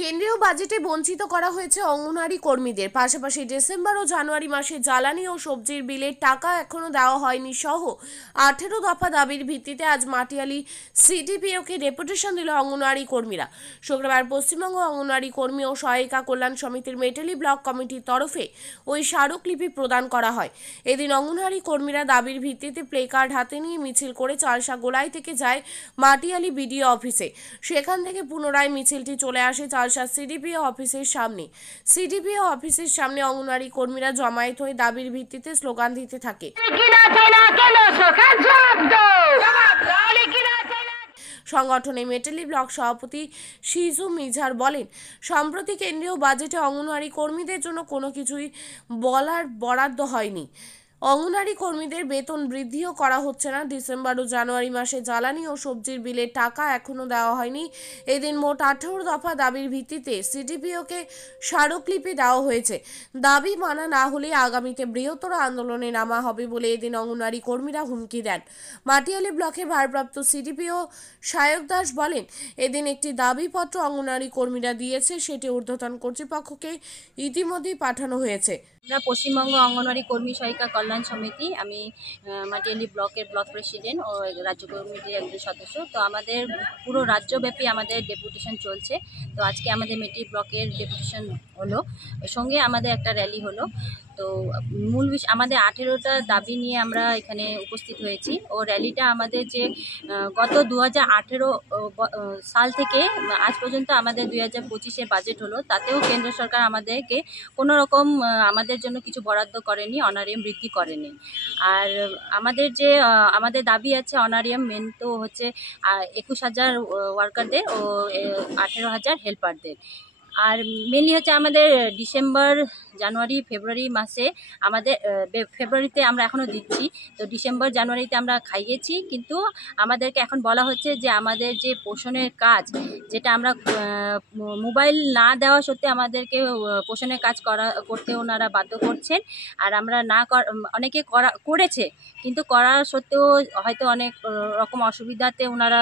কেন্দ্রীয় বাজেটে বঞ্চিত করা হয়েছে অঙ্গনওয়াড়ি কর্মীদের। পাশাপাশি ডিসেম্বর ও জানুয়ারি মাসে জ্বালানি ও সবজির বিলের টাকা এখনো দেওয়া হয়নি সহ 18 দফা দাবির ভিত্তিতে আজ মাটিয়ালি সিডিপিওকে ডেপুটেশন দিল অঙ্গনওয়াড়ি কর্মীরা। শুক্রবার পশ্চিমবঙ্গ অঙ্গনওয়াড়ি কর্মী ও সহায়িকা কল্যাণ সমিতির মেটালি ব্লক কমিটির তরফে ওই স্মারকলিপি প্রদান করা হয়। এদিন অঙ্গনওয়াড়ি কর্মীরা দাবির ভিত্তিতে প্লে কার্ড হাতে নিয়ে মিছিল করে চালসা গোলাই থেকে যায় মাটিয়ালি বিডিও অফিসে। সেখান থেকে পুনরায় মিছিলটি চলে আসে চালসা সিডিপিও অফিসের সামনে। সিডিপিও অফিসের সামনে অঙ্গনওয়াড়ি কর্মীরা জমায়েত হয়ে দাবির ভিত্তিতে স্লোগান দিতে থাকে। সংগঠনের মেটালি ব্লক সভাপতি শিজু মিঝার বলেন, সম্প্রতি কেন্দ্রীয় বাজেটে অঙ্গনওয়াড়ি কর্মীদের জন্য কোনো কিছুই বলার বরাদ্দ হয়নি। অঙ্গনওয়াড়ি কর্মীদের বেতন বৃদ্ধিও করা হচ্ছে না। ডিসেম্বর ও জানুয়ারি মাসে জ্বালানি ও সবজির বিলের টাকা এখনো দেওয়া হয়নি। এদিন মোট 18 দফা দাবির ভিত্তিতে সিডিপিওকে স্মারকলিপি দেওয়া হয়েছে। দাবি মানা না হলে আগামীতে বৃহত্তর আন্দোলনে নামা হবে বলে এদিন অঙ্গনওয়াড়ি কর্মীরা হুমকি দেন। মাটিয়ালি ব্লকের ভারপ্রাপ্ত সিডিপিও সায়ক দাস বলেন, এদিন একটি দাবিপত্র অঙ্গনওয়াড়ি কর্মীরা দিয়েছে, সেটি ঊর্ধ্বতন কর্তৃপক্ষকে ইতিমধ্যেই পাঠানো হয়েছে। আমরা পশ্চিমবঙ্গ অঙ্গনওয়াড়ি কর্মী সহায়িকা কল্যাণ সমিতি, আমি মাটিয়ালি ব্লকের ব্লক প্রেসিডেন্ট ও রাজ্য কমিটির একজন সদস্য। তো আমাদের পুরো রাজ্যব্যাপী আমাদের ডেপুটেশন চলছে। তো আজকে আমাদের মেটি ব্লকের ডেপুটেশন হলো, সঙ্গে আমাদের একটা র্যালি হলো। তো মূল বিষয় আমাদের 18টা দাবি নিয়ে আমরা এখানে উপস্থিত হয়েছি। ও র্যালিটা আমাদের যে গত 2018 সাল থেকে আজ পর্যন্ত আমাদের 2025-এ বাজেট হলো, তাতেও কেন্দ্র সরকার আমাদেরকে কোনো রকম আমাদের জন্য কিছু বরাদ্দ করেনি, অনারিয়াম বৃদ্ধি করেনি। আর আমাদের দাবি আছে অনারিয়াম মেন তো হচ্ছে 21,000 ওয়ার্কারদের ও 18,000 হেল্পারদের। আর মেনলি হচ্ছে আমাদের ডিসেম্বর, জানুয়ারি, ফেব্রুয়ারি মাসে আমাদের ফেব্রুয়ারিতে আমরা এখনও দিচ্ছি। তো ডিসেম্বর, জানুয়ারিতে আমরা খাইয়েছি, কিন্তু আমাদেরকে এখন বলা হচ্ছে যে আমাদের যে পোষণের কাজ, যেটা আমরা মোবাইল না দেওয়া সত্ত্বে আমাদেরকে পোষণের কাজ করতে ওনারা বাধ্য করছেন। আর আমরা অনেকে করেছে, কিন্তু করা সত্ত্বেও হয়তো অনেক রকম অসুবিধাতে ওনারা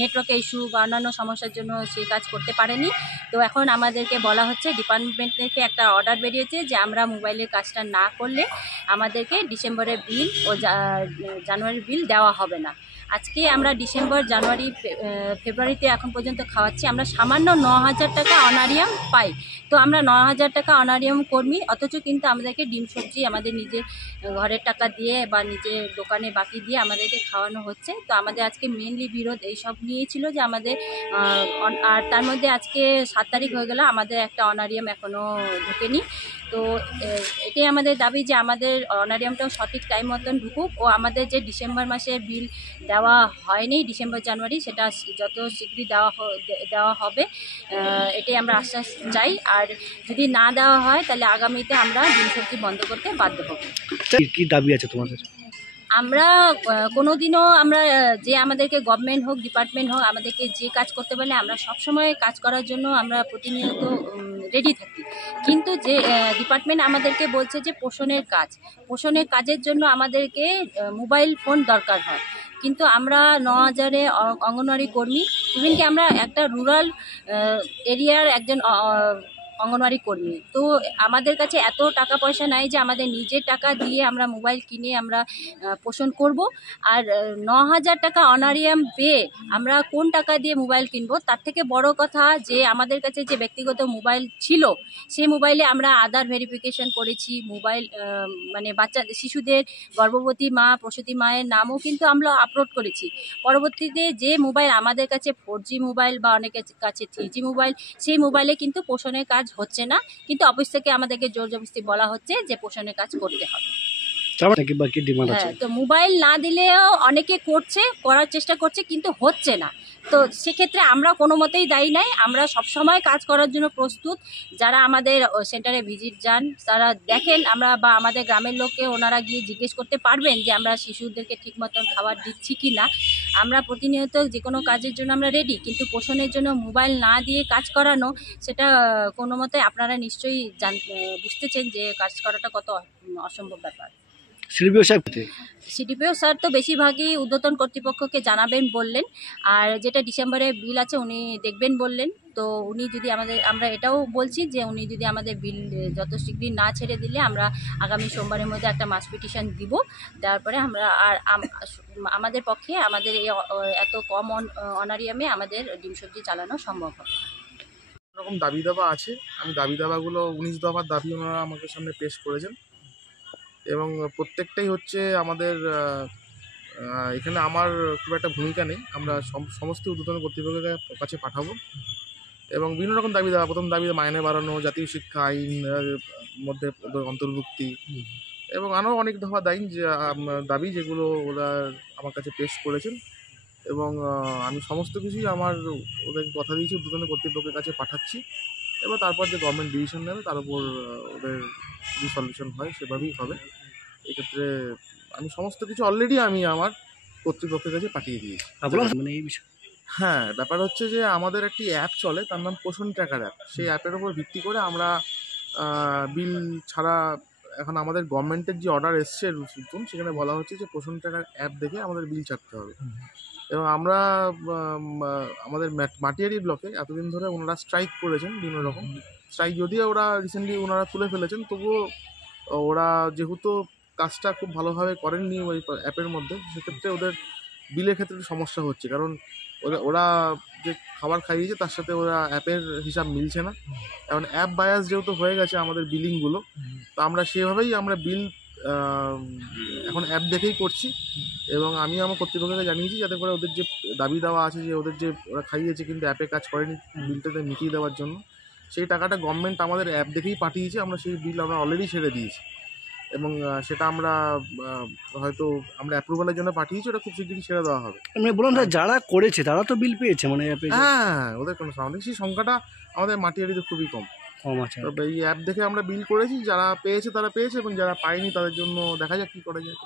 নেটওয়ার্কের ইস্যু বা অন্যান্য সমস্যার জন্য সেই কাজ করতে পারেনি। তো এখন আমাদেরকে বলা হচ্ছে, ডিপার্টমেন্ট থেকে একটা অর্ডার বেরিয়েছে যে আমরা মোবাইলের কাজটা না করলে আমাদেরকে ডিসেম্বরের বিল ও জানুয়ারির বিল দেওয়া হবে না। আজকে আমরা ডিসেম্বর, জানুয়ারি, ফেব্রুয়ারিতে এখন পর্যন্ত খাওয়াচ্ছি। আমরা সামান্য 9,000 টাকা অনারিয়াম পাই। তো আমরা 9,000 টাকা অনারিয়াম কর্মী, অথচ কিন্তু আমাদেরকে ডিম সবজি আমাদের নিজের ঘরের টাকা দিয়ে বা নিজের দোকানে বাকি দিয়ে আমাদেরকে খাওয়ানো হচ্ছে। তো আমাদের আজকে মেনলি বিরোধ এইসব নিয়েই ছিল যে আমাদের আর তার মধ্যে আজকে 7 তারিখ হয়ে গেল, আমাদের একটা অনারিয়াম এখনও ঢোকেনি। তো এটাই আমাদের দাবি যে আমাদের অনারিয়ামটাও সঠিক টাইম মতন ঢুকুক, ও আমাদের যে ডিসেম্বর মাসের বিল দেওয়া হয়নি ডিসেম্বর, জানুয়ারি, সেটা যত শীঘ্রই দেওয়া হবে, এটাই আমরা আশ্বাস চাই। আর যদি না দেওয়া হয় তাহলে আগামীতে আমরা ডিম সবজি বন্ধ করতে বাধ্য হব। কি দাবি আছে তোমাদের? আমরা কোনোদিনও আমরা যে আমাদেরকে গভর্নমেন্ট হোক, ডিপার্টমেন্ট হোক, আমাদেরকে যে কাজ করতে বলে আমরা সবসময় কাজ করার জন্য আমরা প্রতিনিয়ত রেডি থাকি। কিন্তু যে ডিপার্টমেন্ট আমাদেরকে বলছে যে পোষণের কাজের জন্য আমাদেরকে মোবাইল ফোন দরকার হয়, কিন্তু আমরা 9,000-এ অঙ্গনওয়াড়ি কর্মী, ইভেন কি আমরা একটা রুরাল এরিয়ার একজন অঙ্গনওয়াড়ি কর্মী। তো আমাদের কাছে এত টাকা পয়সা নাই যে আমাদের নিজের টাকা দিয়ে আমরা মোবাইল কিনে আমরা পোষণ করব। আর 9,000 টাকা অনারিয়াম পেয়ে আমরা কোন টাকা দিয়ে মোবাইল কিনবো? তার থেকে বড় কথা যে আমাদের কাছে যে ব্যক্তিগত মোবাইল ছিল, সেই মোবাইলে আমরা আধার ভেরিফিকেশন করেছি। মোবাইল মানে শিশুদের, গর্ভবতী মা, প্রসূতি মায়ের নামও কিন্তু আমরা আপলোড করেছি। পরবর্তীতে যে মোবাইল আমাদের কাছে 4G মোবাইল বা অনেকের কাছে 3G মোবাইল, সেই মোবাইলে কিন্তু পোষণের কাজ হচ্ছে না, কিন্তু অফিস থেকে আমাদেরকে জোর জবরদস্তি বলা হচ্ছে যে পোষণের কাজ করতে হবে। তো মোবাইল না দিলেও অনেকে করার চেষ্টা করছে, কিন্তু হচ্ছে না। তো সেক্ষেত্রে আমরা কোনো মতেই দায়ী নাই, আমরা সবসময় কাজ করার জন্য প্রস্তুত। যারা আমাদের সেন্টারে ভিজিট যান, তারা দেখেন আমরা বা আমাদের গ্রামের লোককে ওনারা গিয়ে জিজ্ঞেস করতে পারবেন যে আমরা শিশুদেরকে ঠিক মতন খাবার দিচ্ছি কি না। আমরা প্রতিনিয়ত যে কোনো কাজের জন্য আমরা রেডি, কিন্তু পোষণের জন্য মোবাইল না দিয়ে কাজ করানো, সেটা কোনো মতে আপনারা নিশ্চয়ই বুঝতেছেন যে কাজ করাটা কত অসম্ভব ব্যাপার। শিল্পীয় সাহেব সিডিপিও স্যার তো বেশিরভাগই ঊর্ধ্বতন কর্তৃপক্ষকে জানাবেন বললেন, আর যেটা ডিসেম্বরে বিল আছে উনি দেখবেন বললেন। তো উনি যদি আমরা এটাও বলছি যে উনি যদি আমাদের বিল যত শীঘ্রই না ছেড়ে দিলে আমরা আগামী সোমবারের মধ্যে একটা মাস পিটিশন দিব। তারপরে আমরা আমাদের পক্ষে আমাদের এই এত কম অনারিয়ামে আমাদের ডিম সবজি চালানো সম্ভব হবে। রকম দাবি দাবা আছে, আমি দাবি দাবাগুলো 19 দফার দাবি ওনারা আমাকে সামনে পেশ করেছেন এবং প্রত্যেকটাই হচ্ছে আমাদের এখানে আমার খুব একটা ভূমিকা নেই। আমরা সমস্ত ঊর্ধ্বতন কর্তৃপক্ষের কাছে পাঠাবো এবং বিভিন্ন রকম দাবি দাবা। প্রথম দাবি মাইনে বাড়ানো, জাতীয় শিক্ষা আইন মধ্যে অন্তর্ভুক্তি এবং আরও অনেক দফা দাবি যেগুলো ওরা আমার কাছে পেশ করেছেন এবং আমি সমস্ত কিছুই ওদের কথা দিয়েছি ঊর্ধ্বতন কর্তৃপক্ষের কাছে পাঠাচ্ছি এবং তারপর যে গভর্নমেন্ট ডিসিশন নেবে তার উপর ওদের যে সলিউশন হয় সেভাবেই হবে। এক্ষেত্রে আমি সমস্ত কিছু অলরেডি আমি আমার কর্তৃপক্ষের কাছে পাঠিয়ে দিয়েছি। আপনার মানে এই বিষয় হ্যাঁ, ব্যাপার হচ্ছে যে আমাদের একটি অ্যাপ চলে, তার নাম পোষণ ট্র্যাকার অ্যাপ। সেই অ্যাপের উপর ভিত্তি করে আমরা বিল ছাড়া এখন আমাদের গভর্নমেন্টের যে অর্ডার এসছে নতুন, সেখানে বলা হচ্ছে যে পোষণ ট্র্যাকার অ্যাপ দেখে আমাদের বিল ছাড়তে হবে এবং আমরা আমাদের মাটিয়ারি ব্লকে এতদিন ধরে ওনারা স্ট্রাইক করেছেন বিভিন্ন রকম স্ট্রাইক, যদিও ওরা রিসেন্টলি ওনারা তুলে ফেলেছেন, তবুও ওরা যেহেতু কাজটা খুব ভালোভাবে করেননি ওই অ্যাপের মধ্যে, সেক্ষেত্রে ওদের বিলের ক্ষেত্রে একটু সমস্যা হচ্ছে। কারণ ওরা যে খাবার খাইয়েছে তার সাথে ওরা অ্যাপের হিসাব মিলছে না। এখন অ্যাপ বায়াস যেহেতু হয়ে গেছে আমাদের বিলিংগুলো, তো আমরা সেভাবেই আমরা বিল এখন অ্যাপ দেখেই করছি এবং আমি আমার কর্তৃপক্ষকে জানিয়েছি যাতে করে ওদের যে দাবি দেওয়া আছে যে ওদের যে ওরা খাইয়েছে কিন্তু অ্যাপে কাজ করেনি বিলটাতে মিটিয়ে দেওয়ার জন্য, সেই টাকাটা গভর্নমেন্ট আমাদের অ্যাপ দেখেই পাঠিয়েছে। আমরা সেই বিল আমরা অলরেডি ছেড়ে দিয়েছি এবং সেটা আমরা হয়তো আমরা অ্যাপ্রুভালের জন্য পাঠিয়েছি, ওটা খুব শীঘ্রই ছেড়ে দেওয়া হবে। মানে বললাম যারা করেছে তারা তো বিল পেয়েছে, মানে হ্যাঁ, ওদের কোনো সামনে সেই সংখ্যাটা আমাদের মাটিয়ারিতে খুবই কম আছে। তবে এই অ্যাপ দেখে আমরা বিল করেছি, যারা পেয়েছে তারা পেয়েছে এবং যারা পায়নি তাদের জন্য দেখা যাক কী করা যায়।